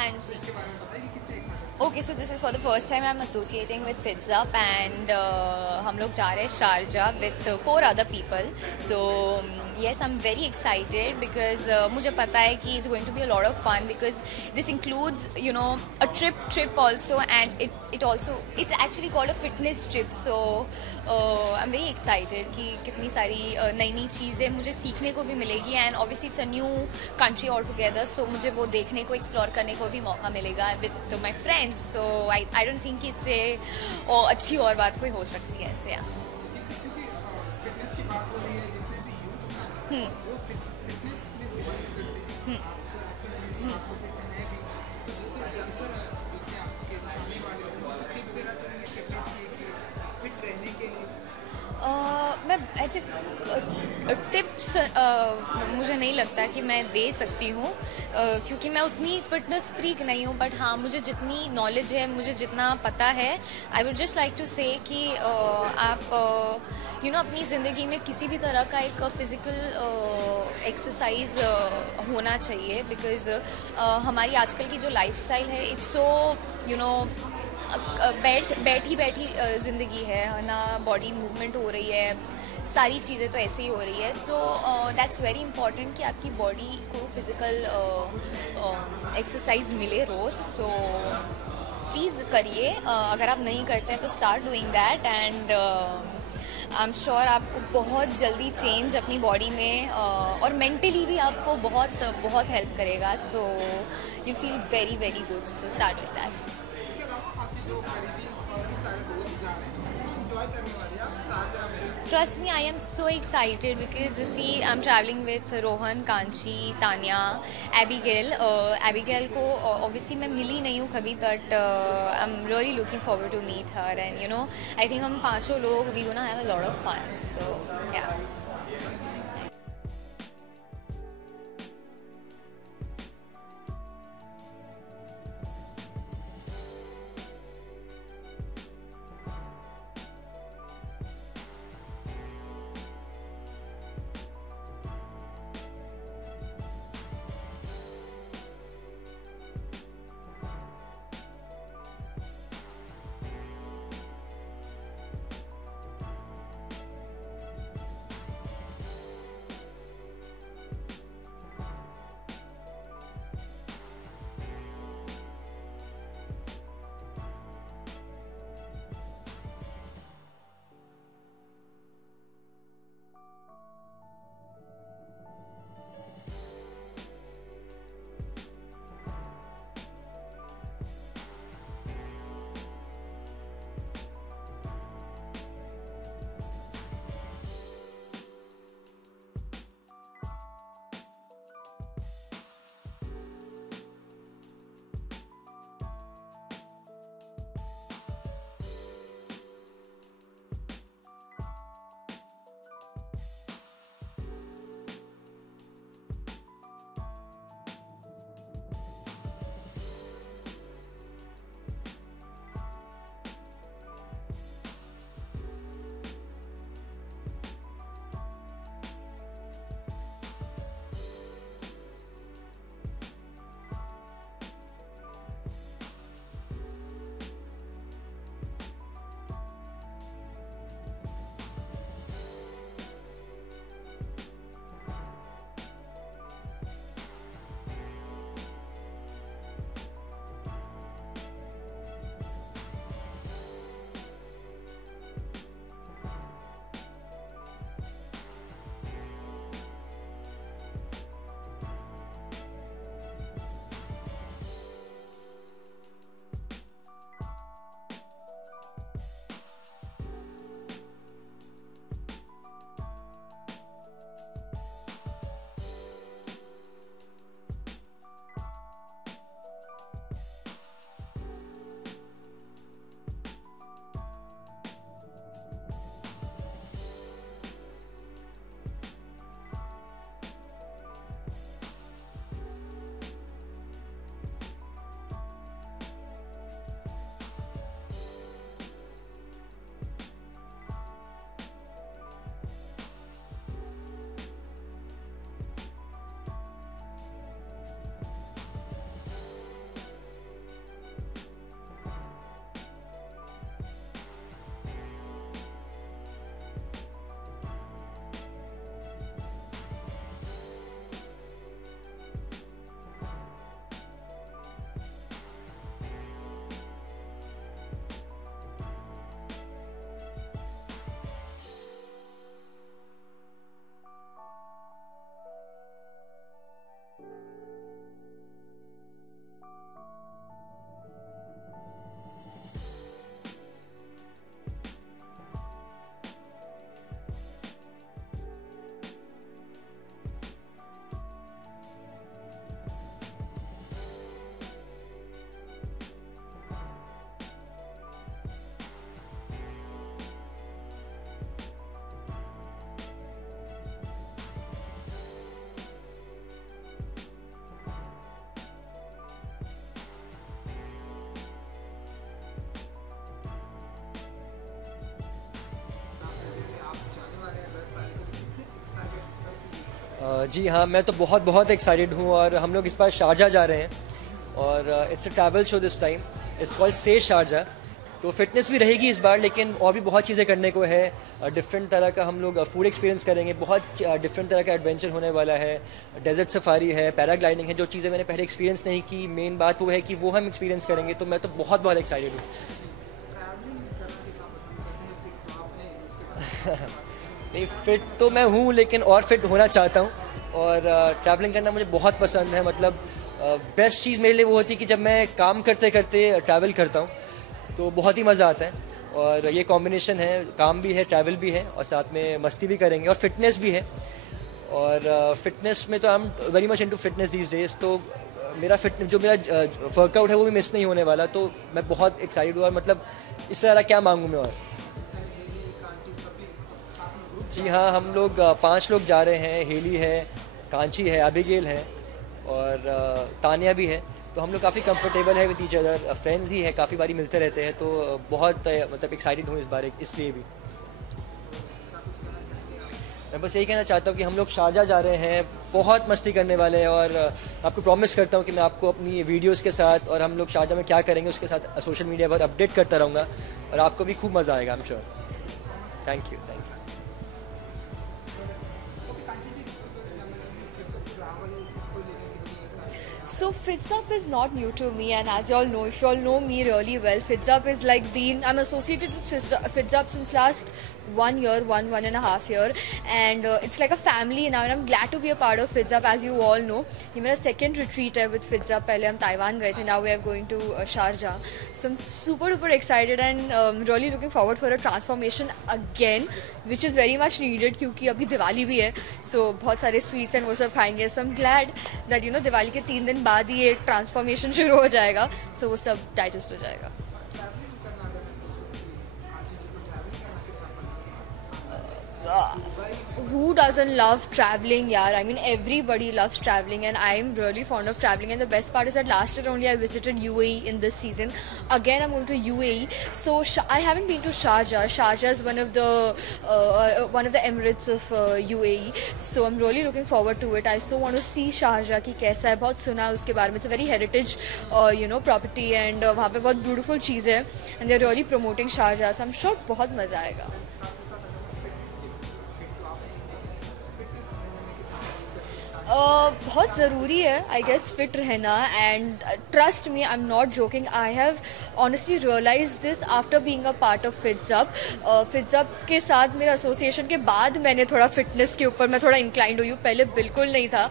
हाँ जी। Okay, so this is for the first time I am associating with Fitsup and हम लोग जा रहे हैं Sharjah with 4 other people. So yes, I'm very excited because मुझे पता है कि it's going to be a lot of fun because this includes, you know, a trip also, and it's actually called a fitness trip. So I'm very excited कि कितनी सारी नई नई चीज़ें मुझे सीखने को भी मिलेगी, and obviously it's a new country altogether, so मुझे वो देखने को, एक्सप्लोर करने को भी मौका मिलेगा with my friends. So I don't think कि इससे अच्छी और बात कोई हो सकती है ऐसे. मैं ऐसे टिप्स मुझे नहीं लगता कि मैं दे सकती हूँ, क्योंकि मैं उतनी फिटनेस फ्रीक नहीं हूँ. बट हाँ, मुझे जितनी नॉलेज है, मुझे जितना पता है, I would just like to say कि आप अपनी ज़िंदगी में किसी भी तरह का एक फ़िज़िकल एक्सरसाइज होना चाहिए. बिकॉज़ हमारी आजकल की जो लाइफस्टाइल है, इट्स सो बैठी ज़िंदगी है ना. बॉडी मूवमेंट हो रही है, सारी चीज़ें तो ऐसे ही हो रही है. सो दैट्स वेरी इंपॉर्टेंट कि आपकी बॉडी को फिज़िकल एक्सरसाइज मिले रोज़. सो प्लीज़ करिए. अगर आप नहीं करते हैं तो start doing that, and I am sure आपको बहुत जल्दी चेंज अपनी बॉडी में और मेंटली भी आपको बहुत बहुत हेल्प करेगा. So you feel very very good. So start doing that. Trust me, I am so excited because see, I'm traveling with Rohan, Kanchi, Tanya, Abigail. Abigail को obviously मैं मिली नहीं हूँ कभी, but I'm really looking forward to meet her, and I think हम पांचों लोग we gonna have a lot of fun. So yeah. जी हाँ, मैं तो बहुत बहुत एक्साइटेड हूँ और हम लोग इस बार शारजा जा रहे हैं और it's a travel show this time. It's called से शारजा। तो फिटनेस भी रहेगी इस बार, लेकिन और भी बहुत चीज़ें करने को है। डिफरेंट तरह का हम लोग फूड एक्सपीरियंस करेंगे, बहुत डिफरेंट तरह का एडवेंचर होने वाला है। डेजर्ट सफारी है, पैराग्लाइडिंग है, जो चीज़ें मैंने पहले एक्सपीरियंस नहीं की, मेन बात वो है कि वो हम एक्सपीरियंस करेंगे। तो मैं तो बहुत बहुत एक्साइटेड हूँ। नहीं, फिट तो मैं हूँ, लेकिन और फिट होना चाहता हूँ। और ट्रैवलिंग करना मुझे बहुत पसंद है। मतलब बेस्ट चीज़ मेरे लिए वो होती है कि जब मैं काम करते करते ट्रैवल करता हूँ तो बहुत ही मज़ा आता है। और ये कॉम्बिनेशन है, काम भी है, ट्रैवल भी है और साथ में मस्ती भी करेंगे और फिटनेस भी है। और फिटनेस में तो I am very much into fitness these days. तो मेरा वर्कआउट है वो भी मिस नहीं होने वाला। तो मैं बहुत एक्साइटेड हूँ और मतलब इससे ज़्यादा क्या मांगूँ मैं और। जी हाँ, हम लोग 5 लोग जा रहे हैं। हेली है, कांची है, एबिगेल है और तानिया भी है। तो हम लोग काफ़ी कंफर्टेबल है विद ईच अदर, फ्रेंड्स ही है, काफ़ी बारी मिलते रहते हैं। तो बहुत मतलब एक्साइटेड हूँ इस बार, इसलिए भी। मैं बस यही कहना चाहता हूँ कि हम लोग शारजा जा रहे हैं, बहुत मस्ती करने वाले हैं। और आपको प्रॉमिस करता हूँ कि मैं आपको अपनी वीडियोस के साथ और हम लोग शारजा में क्या करेंगे उसके साथ सोशल मीडिया पर अपडेट करता रहूँगा और आपको भी खूब मज़ा आएगा, I am sure. Thank you, thank you. So FitzUp is not new to me, and as you all know, if you all know me really well, FitzUp is like I'm associated with FitzUp since last 1 year, one and a half year, and it's like a family now, and I'm glad to be a part of FitzUp. As you all know, ये मेरा second retreat है with FitzUp. पहले हम Taiwan गए थे, now we are going to Sharjah. So I'm super duper excited and really looking forward for a transformation again, which is very much needed क्योंकि अभी दिवाली भी है, so बहुत सारे sweets and वो सब खाएंगे. So I'm glad that you know Diwali के 3 दिन बाद ही एक ट्रांसफॉर्मेशन शुरू हो जाएगा, so वो सब डाइजेस्ट हो जाएगा. Who doesn't love traveling, yaar? I mean, everybody loves traveling, and I'm really fond of traveling. And the best part is that last year only I visited UAE in this season. Again, I'm going to UAE. So I haven't been to Sharjah. Sharjah is one of the Emirates of UAE. So I'm really looking forward to it. I so want to see Sharjah कि कैसा है. बहुत सुना है उसके बारे में. It's a very heritage, property, and वहाँ पे बहुत beautiful चीज़ है. And they're really promoting Sharjah. So I'm sure बहुत मज़ा आएगा. बहुत ज़रूरी है आई गेस फिट रहना. And trust me, I am not joking, I have honestly realise this after being a part of FitzUp. FitzUp के साथ मेरा एसोसिएशन के बाद मैंने थोड़ा फिटनेस के ऊपर मैं थोड़ा इंक्लाइंड हुई हूँ. पहले बिल्कुल नहीं था.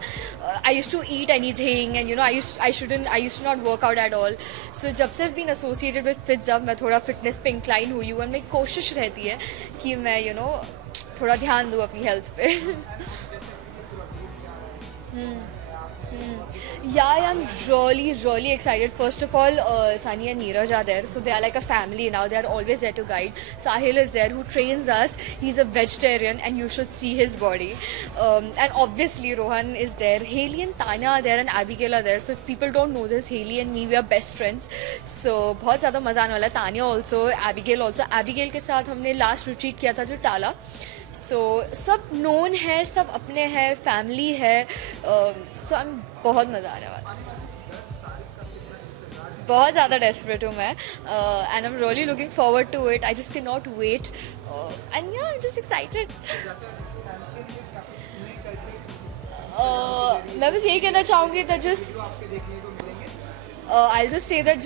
I used to eat anything and I used to not work out at all. So जब से बीन एसोसिएटेड विद FitzUp मैं थोड़ा फिटनेस पे इंक्लाइन हुई हूँ. और मेरी कोशिश रहती है कि मैं थोड़ा ध्यान दूँ अपनी हेल्थ पे. Yeah, I'm really excited. First of all, Sunny and Neeraj are there, so they are like a family now. They are always there to guide. Sahil is there, who trains us. He's a vegetarian, and you should see his body. And obviously, Rohan is there. Haley and Tanya are there, and Abigail are there. So if people don't know this, Haley and me, we are best friends. So बहुत ज़्यादा मज़ा आने वाला है. Tanya also, Abigail also. Abigail के साथ हमने last retreat किया था जो टाला. सो सब नोन है, सब अपने हैं, फैमिली है. सो बहुत मज़ा आने वाला है. बहुत ज़्यादा डेस्परेट हूँ मैं. And I am really looking forward to it. I just can not wait. And yeah I am just excited. मैं बस यही कहना चाहूँगी that I'll just say that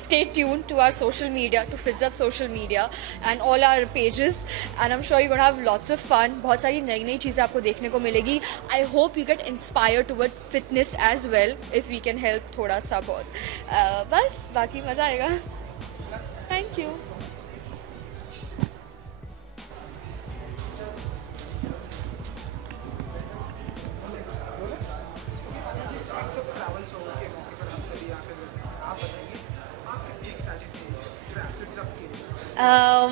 stay tuned to our social media, to FitzUp social media and all our pages, and I'm sure you're going to have lots of fun. बहुत सारी नई चीज़ें आपको देखने को मिलेगी. I hope you get inspired toward fitness as well if we can help थोड़ा सा बहुत. बस बाकी मज़ा आएगा. Thank you.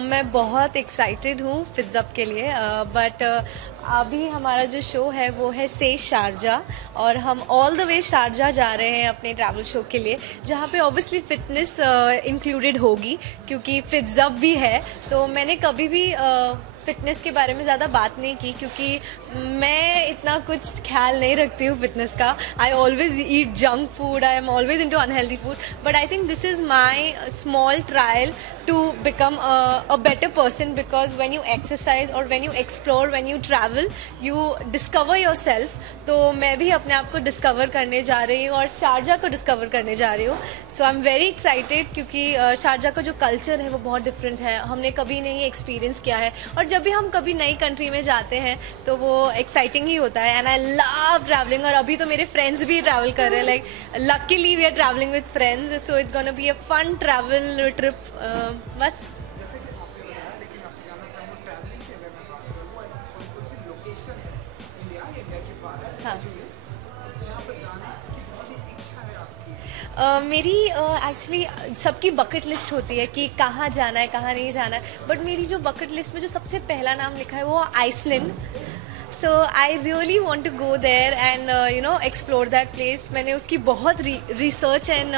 मैं बहुत एक्साइटेड हूँ FitzUp के लिए. बट अभी हमारा जो शो है वो है से शारजा, और हम ऑल द वे शारजा जा रहे हैं अपने ट्रैवल शो के लिए, जहाँ पे ऑब्वियसली फ़िटनेस इंक्लूडेड होगी क्योंकि FitzUp भी है. तो मैंने कभी भी फ़िटनेस के बारे में ज़्यादा बात नहीं की, क्योंकि मैं इतना कुछ ख्याल नहीं रखती हूँ फ़िटनेस का. I always eat junk food, I am always into unhealthy food, but I think this is my small trial to become a better person, because when you exercise or when you explore, when you travel, you discover yourself. तो मैं भी अपने आप को discover करने जा रही हूँ और शारजा को डिस्कवर करने जा रही हूँ. सो आई एम वेरी एक्साइटेड, क्योंकि शारजा का जो कल्चर है वो बहुत डिफरेंट है, हमने कभी नहीं एक्सपीरियंस किया है, और जब भी हम कभी नई कंट्री में जाते हैं तो वो एक्साइटिंग ही होता है. एंड आई लव ट्रैवलिंग, और अभी तो मेरे फ्रेंड्स भी ट्रैवल कर रहे हैं. Like luckily we are travelling with friends, so it's gonna be a fun travel trip. बस. मेरी एक्चुअली सबकी बकेट लिस्ट होती है कि कहाँ जाना है, कहाँ नहीं जाना है, बट मेरी जो बकेट लिस्ट में जो सबसे पहला नाम लिखा है वो Iceland. So I really want to go there and explore that place. मैंने उसकी बहुत रिसर्च एंड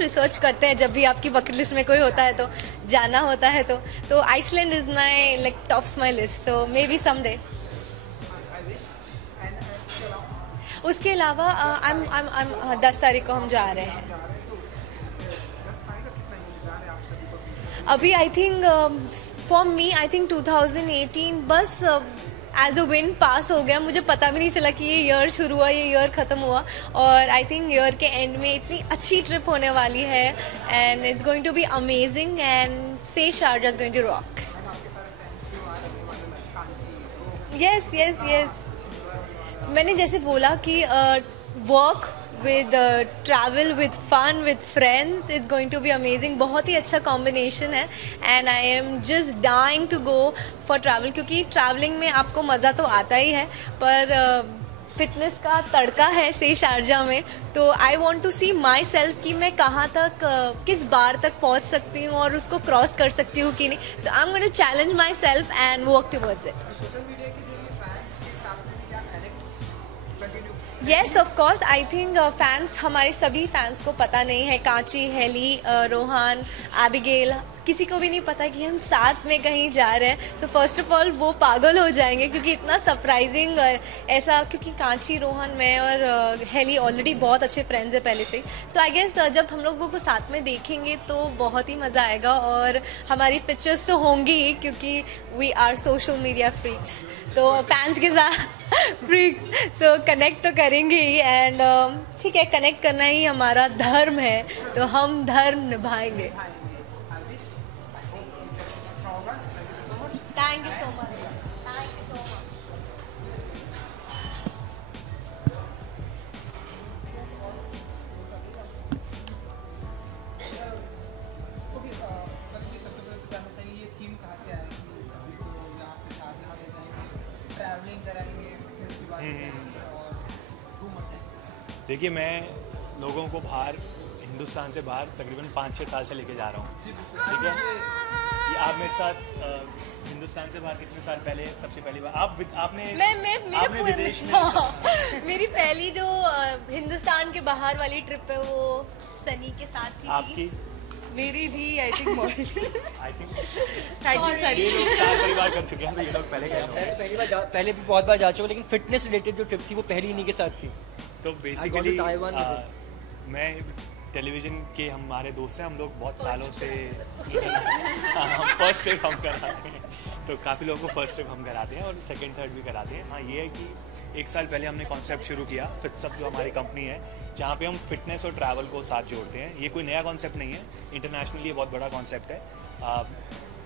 रिसर्च करते हैं जब भी आपकी बकेट लिस्ट में कोई होता है तो जाना होता है. तो Iceland is my like tops my list, so maybe someday. उसके अलावा 10 तारीख को हम जा रहे हैं. अभी I think for me I think 2018 बस एज अ विंड पास हो गया. मुझे पता भी नहीं चला कि ये ईयर शुरू हुआ, ये ईयर ख़त्म हुआ, और आई थिंक ईयर के एंड में इतनी अच्छी ट्रिप होने वाली है and it's going to be amazing and से Sharjah is going to rock. Yes yes yes. मैंने जैसे बोला कि work with travel with fun with friends, it's going to be amazing. बहुत ही अच्छा कॉम्बिनेशन है and I am just dying to go for travel, क्योंकि travelling में आपको मज़ा तो आता ही है, पर फिटनेस का तड़का है से शारजा में. तो I want to see myself कि मैं कहाँ तक किस बार तक पहुँच सकती हूँ और उसको क्रॉस कर सकती हूँ कि नहीं. So I am going to challenge myself and work towards it. Yes of course. I think fans, हमारे सभी फैंस को पता नहीं है, कांची, हेली, रोहान, एबिगेल, किसी को भी नहीं पता कि हम साथ में कहीं जा रहे हैं. सो फर्स्ट ऑफ ऑल वो पागल हो जाएंगे क्योंकि इतना सरप्राइजिंग ऐसा, क्योंकि कांची, रोहन, मैं और हेली ऑलरेडी बहुत अच्छे फ्रेंड्स हैं पहले से. सो आई गेस जब हम लोगों को साथ में देखेंगे तो बहुत ही मज़ा आएगा, और हमारी पिक्चर्स तो होंगी ही क्योंकि we are social media freaks, तो फैंस के साथ फ्रीक्स, सो कनेक्ट तो करेंगे ही. एंड ठीक है, कनेक्ट करना ही हमारा धर्म है, तो हम धर्म निभाएंगे. Thank you so much. Thank you so much. देखिए, मैं लोगों को बाहर, हिंदुस्तान से बाहर तकरीबन 5-6 साल से लेके जा रहा हूँ. ठीक है, ये आप मेरे साथ हिंदुस्तान से बाहर कितने साल पहले सबसे पहली बार आपने विदेश में मेरी पहली जो हिंदुस्तान के बाहर वाली ट्रिप है वो सनी के साथ थी. आपकी? मेरी भी I think I think thank you sir. ये लोग 4 बार कर चुके हैं, तो ये लोग पहले गए होंगे. पहले भी बहुत बार जा चुका, लेकिन फिटनेस रिलेटेड जो ट्रिप थी वो पहली इन्हीं के साथ थी. तो बेसिकली मैं टेलीविज़न के हमारे दोस्त हैं, हम लोग बहुत सालों से हम फर्स्ट ट्रिप हम कराते हैं, तो काफ़ी लोगों को फर्स्ट ट्रिप हम कराते हैं और सेकंड थर्ड भी कराते हैं. हाँ, ये है कि 1 साल पहले हमने कॉन्सेप्ट शुरू किया फिटसअप, जो हमारी कंपनी है, जहाँ पे हम फिटनेस और ट्रैवल को साथ जोड़ते हैं. ये कोई नया कॉन्सेप्ट नहीं है, इंटरनेशनली ये बहुत बड़ा कॉन्सेप्ट है.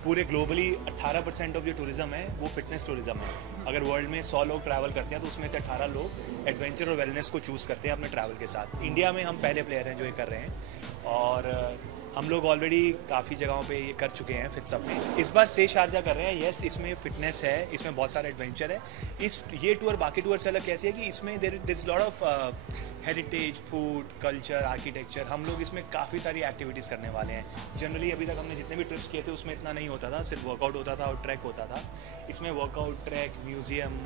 पूरे ग्लोबली 18% ऑफ जो टूरिज़्म है वो फिटनेस टूरिज़्म है. अगर वर्ल्ड में 100 लोग ट्रैवल करते हैं तो उसमें से 18 लोग एडवेंचर और वेलनेस को चूज़ करते हैं अपने ट्रैवल के साथ. इंडिया में हम पहले प्लेयर हैं जो ये कर रहे हैं, और हम लोग ऑलरेडी काफ़ी जगहों पे ये कर चुके हैं फिटसअप में. इस बार से शारजा कर रहे हैं. येस, इसमें फिटनेस है, इसमें बहुत सारा एडवेंचर है. ये टूर बाकी टूर से अलग कैसी है कि इसमें there is lot of heritage, food, culture, architecture. हम लोग इसमें काफ़ी सारी एक्टिविटीज़ करने वाले हैं. जनरली अभी तक हमने जितने भी ट्रिप्स किए थे उसमें इतना नहीं होता था, सिर्फ वर्कआउट होता था और ट्रैक होता था. इसमें workout, track, museum,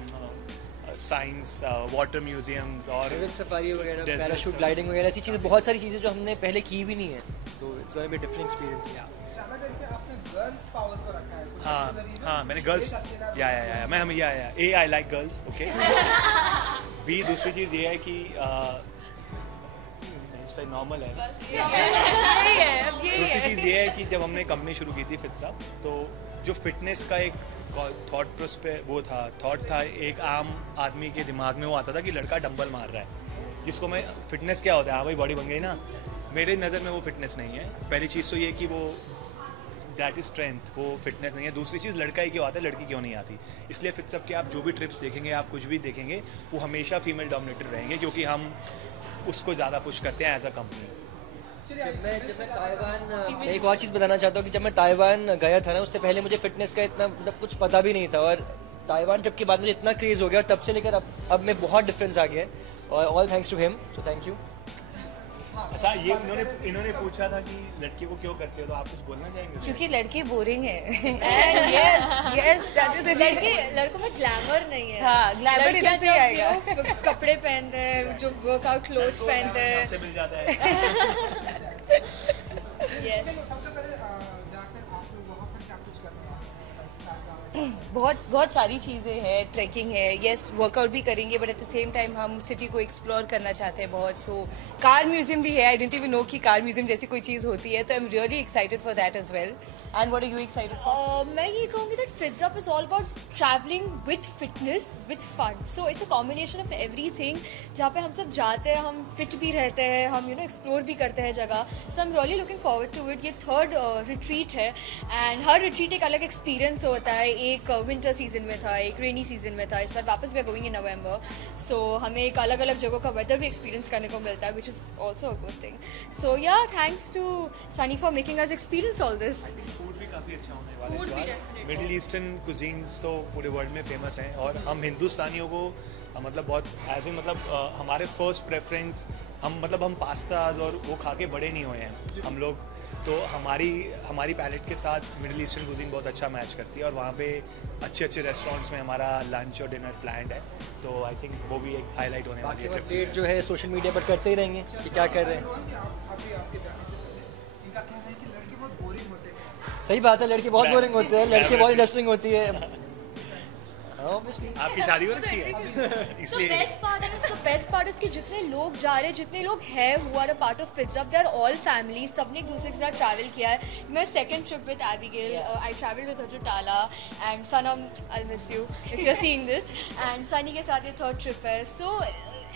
science, water museums और सफारी वगैरह, पैराशूट ग्लाइडिंग वगैरह, ऐसी चीज़ें, बहुत सारी चीज़ें जो हमने पहले की भी नहीं है, तो it's gonna be different experience. ज़्यादा करके आपने गर्ल्स पावर को रखा है. हाँ मैंने गर्ल्स या मैं हम या ए आई लाइक गर्ल्स ओके। भी दूसरी चीज़ ये है कि सही नॉर्मल है। दूसरी चीज़ ये है कि जब हमने कंपनी शुरू की थी फिट्सअप, तो जो फिटनेस का एक थॉट था एक आम आदमी के दिमाग में वो आता था कि लड़का डंबल मार रहा है, जिसको मैं फिटनेस क्या होता है, हाँ भाई बॉडी बन गई ना। मेरे नज़र में वो फिटनेस नहीं है। पहली चीज़ तो ये कि वो दैट इज स्ट्रेंथ, वो फिटनेस नहीं है। दूसरी चीज़ लड़का ही क्यों आता है, लड़की क्यों नहीं आती। इसलिए फिट्सअप के आप जो भी ट्रिप्स देखेंगे, आप कुछ भी देखेंगे, वो हमेशा फीमेल डोमिनेटेड रहेंगे, क्योंकि हम उसको ज़्यादा पुश करते हैं एज अ कंपनी। जब मैं ताइवान, मैं एक और चीज़ बताना चाहता हूँ कि जब मैं ताइवान गया था ना, उससे पहले मुझे फिटनेस का इतना मतलब कुछ पता भी नहीं था, और ताइवान ट्रिप के बाद मुझे इतना क्रेज़ हो गया, तब से लेकर अब में बहुत डिफरेंस आ गया है, और all thanks to him, so thank you. अच्छा, ये इन्होंने पूछा था कि लड़कियों को क्यों करते हो, तो आप कुछ बोलना चाहेंगे? क्योंकि लड़के बोरिंग है। यस दैट इज लड़कों में ग्लैमर नहीं है। हाँ, ग्लैमर इधर से आएगा। कपड़े पहनते हैं, जो वर्कआउट क्लोथ्स पहनते हैं, आपसे मिल जाता है। यस। बहुत सारी चीज़ें हैं, ट्रैकिंग है, यस वर्कआउट भी करेंगे, but at the same time हम सिटी को एक्सप्लोर करना चाहते हैं बहुत। सो कार म्यूजियम भी है, आई डिडंट इवन नो कि कार म्यूजियम जैसी कोई चीज़ होती है, तो I am really excited for that as well. And what are you excited for? मैं ये कहूँगी that Fitsup is all about travelling with fitness with fun, so it's a combination of everything, जहाँ पे हम सब जाते हैं, हम फिट भी रहते हैं, हम एक्सप्लोर भी करते हैं जगह। So I am really looking forward to it. ये 3rd रिट्रीट है, एंड हर रिट्रीट एक अलग एक्सपीरियंस होता है। एक विंटर सीजन में था, एक रेनी सीजन में था, इस बार वापस वी आर गोइंग इन नवंबर, सो हमें एक अलग अलग जगहों का वेदर भी एक्सपीरियंस करने को मिलता है, which is also a good thing. So yeah thanks to Sunny for making us experience all this. Food भी काफ़ी अच्छा होने वाला है इस बार। मिडिल ईस्टर्न कुजीन्स तो पूरे वर्ल्ड में फेमस हैं, और हम हिंदुस्तानियों को मतलब बहुत एज ए मतलब हमारे फर्स्ट प्रेफरेंस हम पास्ताज और वो खा के बड़े नहीं हुए हैं हम लोग, तो हमारी पैलेट के साथ मिडिल ईस्टर्न कुजीन बहुत अच्छा मैच करती है, और वहाँ पे अच्छे रेस्टोरेंट्स में हमारा लंच और डिनर प्लान्ड है, तो आई थिंक वो भी एक हाईलाइट होने वाली है। अपडेट जो है सोशल मीडिया पर करते ही रहेंगे कि क्या कर रहे हैं। सही बात है, लड़के बहुत बोरिंग होते हैं, लड़के बहुत इंटरेस्टिंग होती है। आपकी शादी हो रखी है इसलिए। बेस्ट पार्ट इज कि जितने लोग जा रहे हैं, जितने लोग हैं who are a part of Fitsup, they are all family, सबने एक दूसरे के साथ ट्रैवल किया है। मेरा 2nd trip with Abigail, I travelled with her to Tala, and Sanam I miss you if you are seeing this, and Sunny के साथ ये 3rd ट्रिप है। सो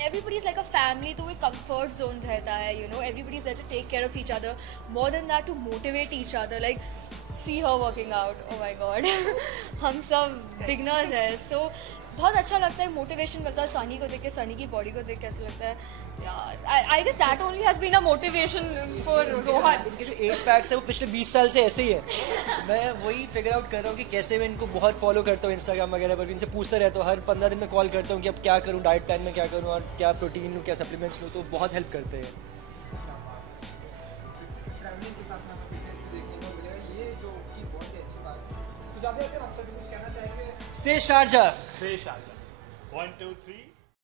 everybody is like a family, तो वो comfort zone रहता है, everybody is there to take care of each other, more than that to motivate each other, like see her working out, oh my god। हम सब beginners हैं, so बहुत अच्छा लगता है, मोटिवेशन मिलता है सनी को देख के, सनी की बॉडी को देख के ऐसा लगता है यार, I guess that only has been a motivation for Rohan. इनके जो 8 पैक्स है वो पिछले 20 साल से ऐसे ही है। मैं वही फिगर आउट कर रहा हूँ कि कैसे मैं इनको बहुत फॉलो करता हूँ इंस्टाग्राम वगैरह पर, इनसे पूछता रहता हूँ, हर 15 दिन में कॉल करता हूँ कि अब क्या करूँ, डाइट प्लान में क्या करूँ, और क्या प्रोटीन लूँ, क्या सप्लीमेंट्स लूँ, तो बहुत हेल्प करते हैं। आप सभी कुछ कहना चाहेंगे? से शारजा 1 2 3